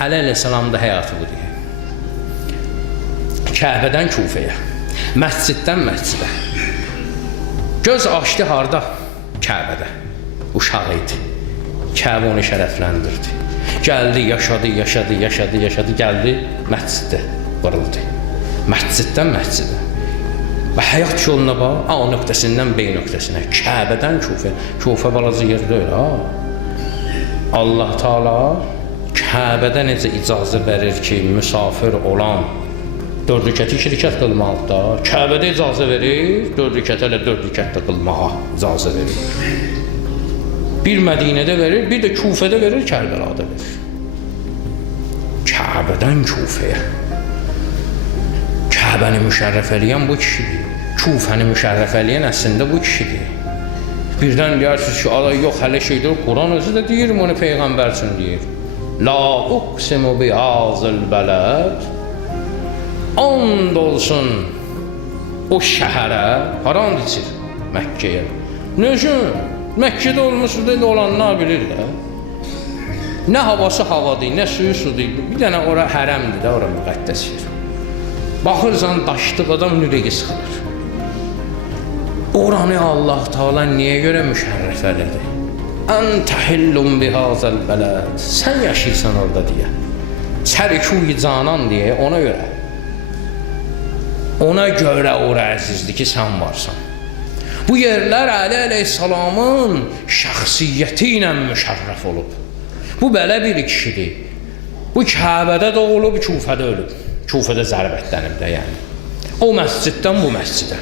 Əli əleyhissalamın da həyatı budur. Kəbədən Kufəyə, məsciddən məscidə. Göz açdı harda? Kəbədə. Uşaq idi. Kəbə onu şərəfləndirdi. Gəldi, yaşadı, gəldi məsciddə qırıldı. Məsciddən məscidə. Və həyat yoluna bax, A nöqtəsindən B nöqtəsinə, Kəbədən Kufə. Kufə balaca yer deyil, ha. Allah Taala Kəbədə necə icazə verir ki, müsafir olan 4 rükəti 2 rükət qılmalıdır. Kəbədə icazə verir, 4 rükət elə 4 rükət də qılmağa icazə verir. Bir Mədinədə verir, bir də Kufədə verir, Kərbəlada verir. Kəbədən Kufəyə. Kəbəni müşərrəf eləyən bu kişidir. Kufəni müşərrəf eləyən əslində bu kişidir. Birdən deyirsiniz ki, ala yox, hələ şeydir, Quran özü də deyir, onu Peyğəmbər üçün deyir. La uqsimu bi hazil bələd. And olsun o şəhərə, haram içir Məkkəyə. Necə? Məkkədə olmuşsa da olanlar bilir də. Nə havası havadır, nə suyu sudur. Bir dənə ora hərəmdir də, ora müqəddəs yer. Baxırsan, daşlıq adam ürəyi sıxılır. Oranı Allah Taala niyə görə müşərrəf elədi? Əntə hillun bihazəl bələd. Sən yaşayırsan orada deyə. Sərikuy canan deyə, ona görə. Ona görə ora əzizdir ki, sən varsan. Bu yerlər Əli əleyhissalamın şəxsiyyəti ilə müşərrəf olub. Bu belə bir kişidir. Bu Kəbədə doğulub, Kufədə ölüb. Kufədə zərbətlənib də yəni. O məsciddən bu məscidə.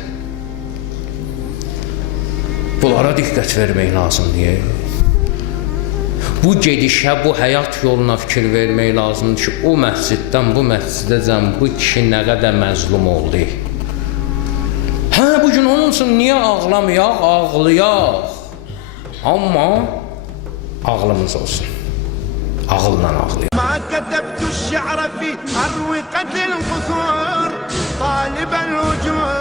Bunlara diqqət vermək lazımdır. Bu gedişə, bu həyat yoluna fikir vermək lazımdır ki, o məsciddən bu məscidəcən bu kişi nə qədər məzlum oldu. Hə, bugün onun üçün niyə ağlamayaq, ağlayaq. Amma ağlımız olsun. Ağılla ağlayaq. ما كتبت الشعر في أروقة القصور طالب الوجود